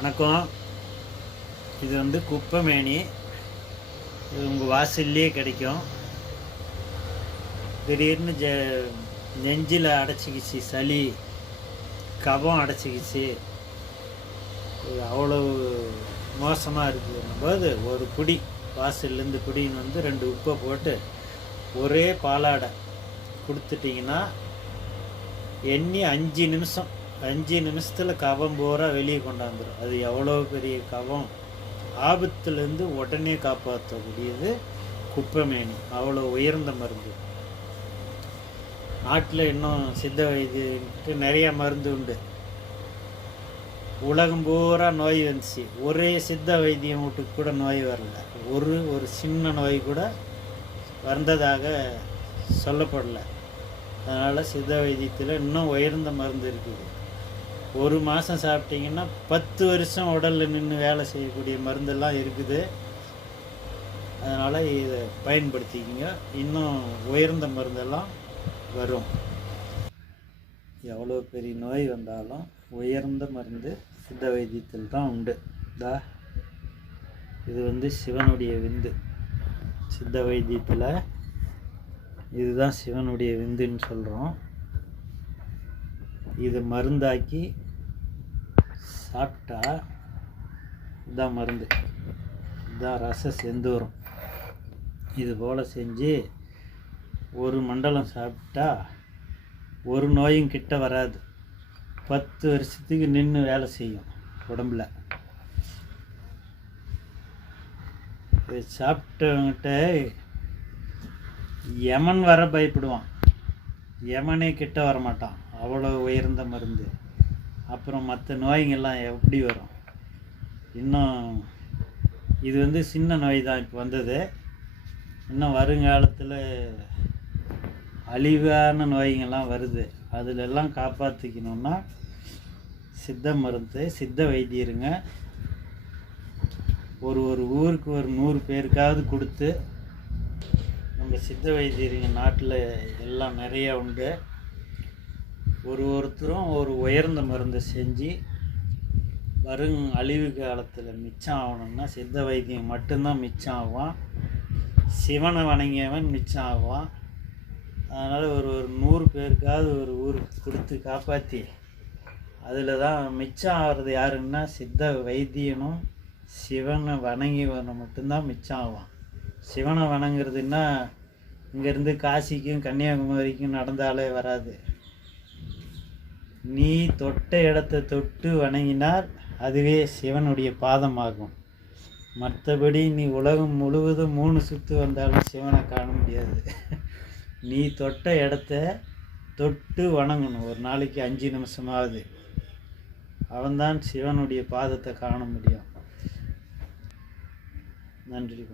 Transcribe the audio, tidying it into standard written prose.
வணக்கம். இது வந்து குப்பைமேனி. இது உங்கள் வாசல்லையே கிடைக்கும். திடீர்னு நெஞ்சில் அடைச்சிக்கிச்சு, சளி கபம் அடைச்சிக்கிச்சு, இது அவ்வளவு மோசமாக இருக்குதுன்னும்போது ஒரு குடி வாசல்லேருந்து குடின்னு வந்து 2 உப்பை போட்டு ஒரே பாலாடை கொடுத்துட்டிங்கன்னா எண்ணி 5 நிமிஷத்தில் கபம் பூரா வெளியே கொண்டாந்துடும். அது எவ்வளோ பெரிய கபம், ஆபத்துலேருந்து உடனே காப்பாற்றக்கூடியது குப்பைமேனி. அவ்வளோ உயர்ந்த மருந்து. நாட்டில் இன்னும் சித்த வைத்தியத்துக்கு நிறைய மருந்து உண்டு. உலகம் பூரா நோய் வந்துச்சு, ஒரே சித்த வைத்தியம் வீட்டுக்கு கூட நோய் வரல. ஒரு சின்ன நோய் கூட வந்ததாக சொல்லப்படலை. அதனால் சித்த வைத்தியத்தில் இன்னும் உயர்ந்த மருந்து இருக்குது. 1 மாதம் சாப்பிட்டிங்கன்னா 10 வருஷம் உடலில் நின்று வேலை செய்யக்கூடிய மருந்தெல்லாம் இருக்குது. அதனால் இதை பயன்படுத்திக்கிங்க. இன்னும் உயர்ந்த மருந்தெல்லாம் வரும். எவ்வளோ பெரிய நோய் வந்தாலும் உயர்ந்த மருந்து சித்த வைத்தியத்தில் தான் உண்டு. இது வந்து சிவனுடைய விந்து. சித்த வைத்தியத்தில் இதுதான் சிவனுடைய விந்துன்னு சொல்கிறோம். இதை மருந்தாக்கி சாப்பிட்டா இதுதான் மருந்து. இதுதான் ரச செந்தூரம். இது போல் செஞ்சு ஒரு மண்டலம் சாப்பிட்டா ஒரு நோயும் கிட்ட வராது. 10 வருஷத்துக்கு நின்று வேலை செய்யும் உடம்புல. இதை சாப்பிட்டவங்கிட்ட யமன் வர பயப்படுவான், யமனே கிட்ட வரமாட்டான். அவ்வளோ உயர்ந்த மருந்து. அப்புறம் மற்ற நோய்கள்லாம் எப்படி வரும்? இன்னும் இது வந்து சின்ன நோய் தான் இப்போ வந்தது. இன்னும் வருங்காலத்தில் அழிவான நோய்கள்லாம் வருது. அதிலெல்லாம் காப்பாற்றிக்கணுன்னா சித்த மருந்து, சித்த வைத்தியருங்க ஒரு ஊருக்கு ஒரு 100 பேருக்காவது கொடுத்து, நம்ம சித்த வைத்தியருங்க நாட்டில் எல்லாம் நிறையா உண்டு. ஒருத்தரும் ஒரு உயர்ந்த மருந்தை செஞ்சு வரும் அழிவு காலத்தில் மிச்சம் ஆகணும்னா சித்த வைத்தியம் மட்டும்தான் மிச்சம் ஆகும். சிவனை வணங்கியவன் மிச்சம் ஆகுவான். அதனால் ஒரு 100 பேருக்காவது ஒரு ஊருக்கு கொடுத்து காப்பாற்றி, அதில் தான் மிச்சம் ஆகிறது யாருன்னா சித்த வைத்தியனும் சிவனை வணங்கியவனை மட்டும்தான் மிச்சம் ஆவான். சிவனை வணங்குறதுன்னா இங்கேருந்து காசிக்கும் கன்னியாகுமரிக்கும் நடந்தாலே வராது. நீ தொட்ட இடத்தை தொட்டு வணங்கினால் அதுவே சிவனுடைய பாதமாகும். மற்றபடி நீ உலகம் முழுவதும் 3 சுற்று வந்தாலும் சிவனை காண முடியாது. நீ தொட்ட இடத்த தொட்டு வணங்கணும். ஒரு நாளைக்கு 5 நிமிஷமாவது. அவன்தான் சிவனுடைய பாதத்தை காண முடியும். நன்றி.